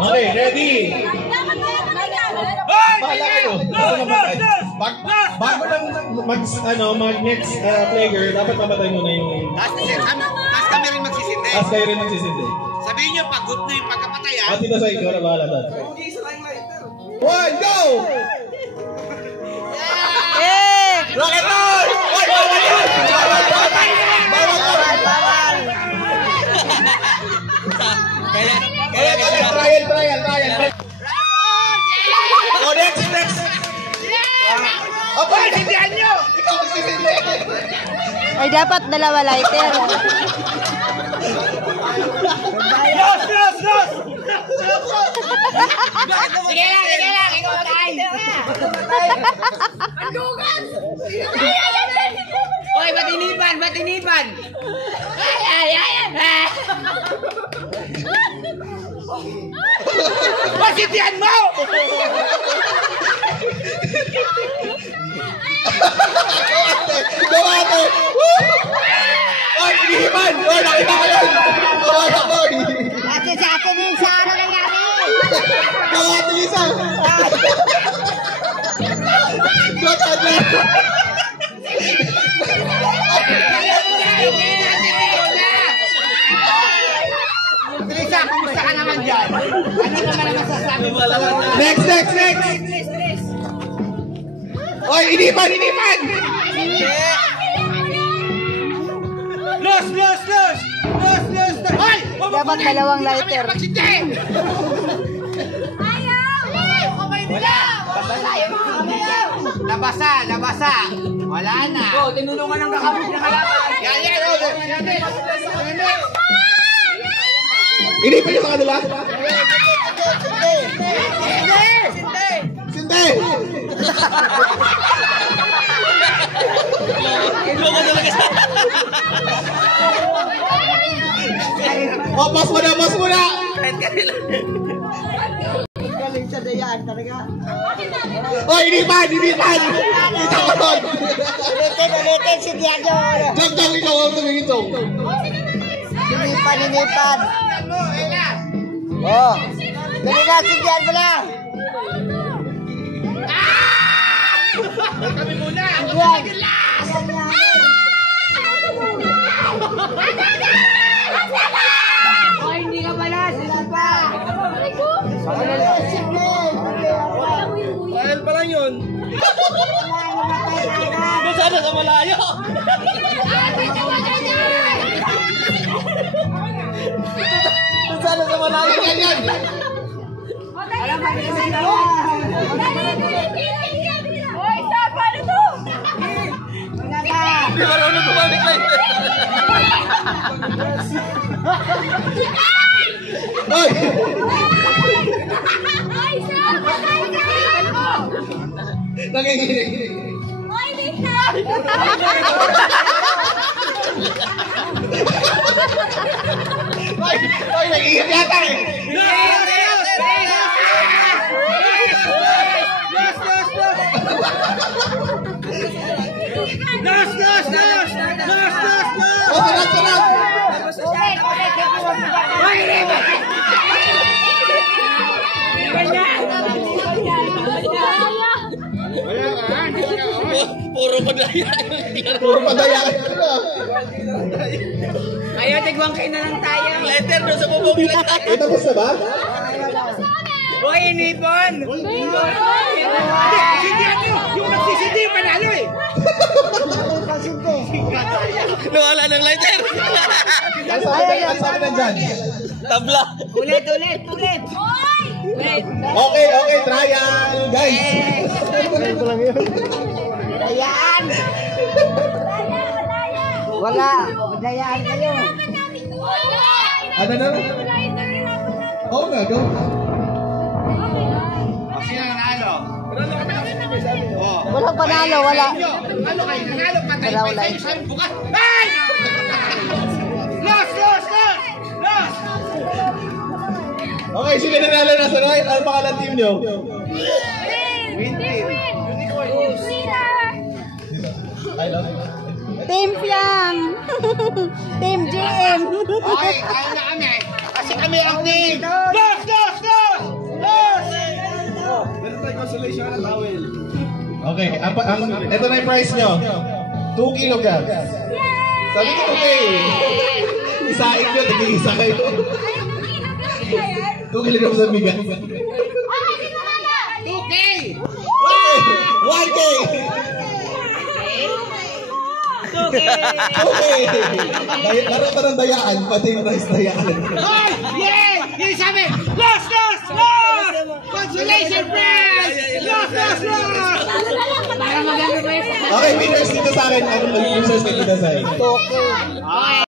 Okay, ready? Bahala kayo. Bago lang mag-next player, dapat mamatay muna yung... Tapos kami rin magsisindi. Tapos kayo rin magsisindi. Sabihin nyo, pagod na yung pagkapatay, ha? At dito sa ikaw na bahala doon. 1, go! Rocket on! Oy, bawal yun! Bawal! Trial. Oh, next! Okay, sindihan nyo! Ikaw magsisindi! Ay, dapat dalawa lighter. Los! Sige lang, ikaw tayo. Andugan! Oy, batinipan! Ay! Masindihan mo! Gawate! Oy, inihipan! Oy, nakita ko yun! Gawate ko! Ate sa atin yung Sara na namin. Gawate isa! Gawate! Teresa, kumusta ka naman dyan? Ano naman ang masasabi mo? Next! Oy, inihipan! Los! Oy! Dapat dalawang lighter. Wala! Nabasa! Wala na! Oh, tinulungan ng kakabit ng halaman! Yan! Inihipan niyo sa kanila? Sindi! Oh, mas muna! Galing sa dayan talaga. Oh, inipan! Kita ko doon! Ulitin, si Diego. Jog, ikaw ang tumingin to. Inipan. Oh, dali na, si Diego lang. Kami muna! Oh, hindi ka pala! Sila pa! Mahal pa lang yun. Sana sa malayo. Sana sa malayo. Ganyan. Hoy, stop! Paano to? Di ba naman tumamik lang? Oy! Nanginginig. Hoy, wait na! Oy, nag-iingat yata eh. Sunod! Puro padaya. Ayaw, tigwang kayo na lang tayo. Letter doon sa bubong. Tapos na ba? Hoy, inipon! Sindihan nyo! Yung nagsisindi, panalo eh! Nawala ng lighter. Ano sa akin nandyan? Tabla. Ulit! Okay, trial, guys. Dayaan. Wala. Dayaan kayo. Ano na? Oo nga, go. Sino nanalo? Walang panalo, wala. Ano kayo? Nanalo, patay. Dalaw Kayo lighter. sabi bukas. Ay! Los! Okay, sila nanalo na sa right. Ano pangalan team nyo? I love you. Team Fiam. Team GM. Okay, kaya na kami. kasi kami ang team. Los! Los! Los! Los! Okay, ito na yung price nyo. 2 kilograms. Sabi ko, okay. Isain nyo, nag-iisa kayo. 2 kilograms ang bigas. 2K! 1K! Okay! Laro ka ng dayaan, pati yung price dayaan. Hoy! Yay! Yay sabi! Los! Los! Los! Consolation prize! Los! Los! Los! Para maganda ba yung Okay, winners dito sa akin. Ano mag-winners dito sa akin? Okay.